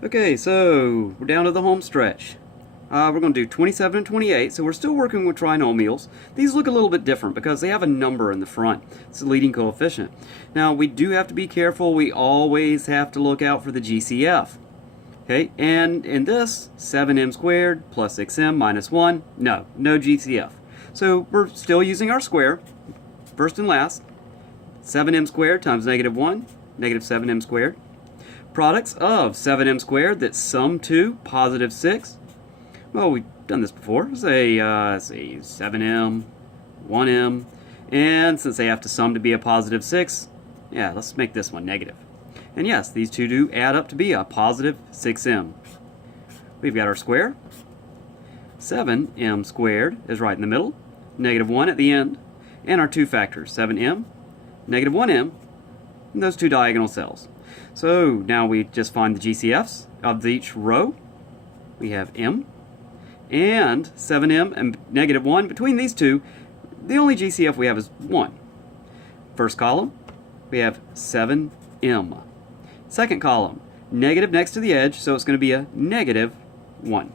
Okay, so we're down to the home stretch. We're going to do 27 and 28, so we're still working with trinomials. These look a little bit different because they have a number in the front. It's the leading coefficient. Now, we do have to be careful. We always have to look out for the GCF. Okay, and in this, 7m squared plus 6m minus 1, no GCF. So we're still using our square, first and last. 7m squared times negative 1, negative 7m squared. Products of 7m squared that sum to positive 6. Well, we've done this before. Say 7m, 1m, and since they have to sum to be a positive 6, yeah, let's make this one negative. And yes, these two do add up to be a positive 6m. We've got our square. 7m squared is right in the middle, negative 1 at the end, and our two factors, 7m, negative 1m, and those two diagonal cells. So now we just find the GCFs of each row. We have m and 7m and negative 1. Between these two, the only GCF we have is 1. First column, we have 7m. Second column, negative next to the edge, so it's going to be a negative 1.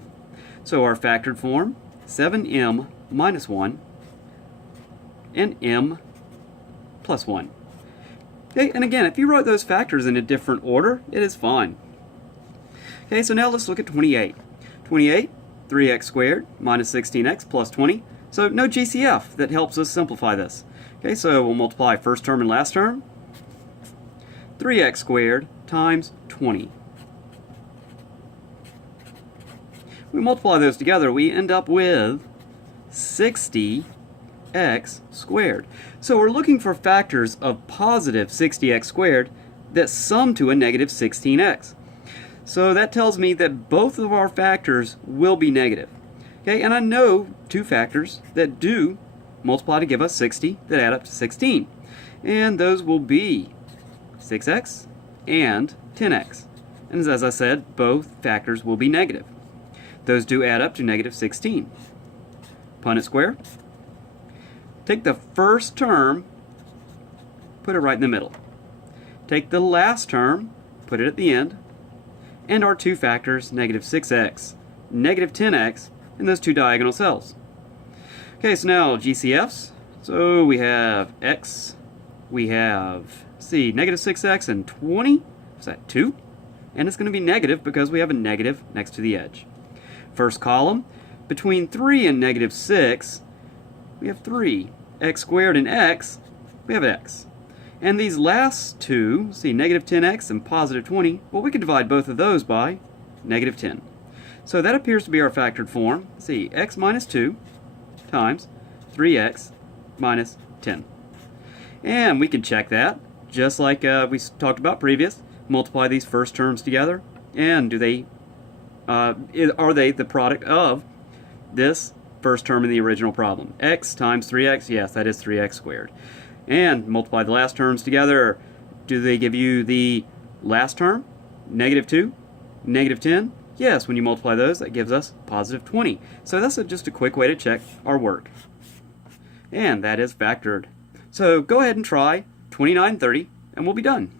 So our factored form, 7m minus 1 and m plus 1. Okay, and again, if you wrote those factors in a different order, it is fine. Okay, so now let's look at 28. 28, 3x squared minus 16x plus 20. So no GCF that helps us simplify this. Okay, so we'll multiply first term and last term. 3x squared times 20. We multiply those together, we end up with 60x squared. So we're looking for factors of positive 60x squared that sum to a negative 16x. So that tells me that both of our factors will be negative. Okay, and I know two factors that do multiply to give us 60 that add up to 16. And those will be 6x and 10x. And as I said, both factors will be negative. Those do add up to negative 16. Punnett square. Take the first term, put it right in the middle. Take the last term, put it at the end, and our two factors, negative 6x, negative 10x, in those two diagonal cells. Okay, so now GCFs. So we have x, we have, negative 6x and 20. Is that 2? And it's going to be negative because we have a negative next to the edge. First column, between 3 and negative 6, we have 3. X squared and x, we have x. And these last two, negative 10x and positive 20, well, we can divide both of those by negative 10. So that appears to be our factored form. X minus 2 times 3x minus 10. And we can check that, just like we talked about previous. Multiply these first terms together, and are they the product of this first term in the original problem? X times 3x, yes, that is 3x squared. And multiply the last terms together. Do they give you the last term? Negative 2, negative 10? Yes, when you multiply those, that gives us positive 20. So that's just a quick way to check our work. And that is factored. So go ahead and try 29, 30, and we'll be done.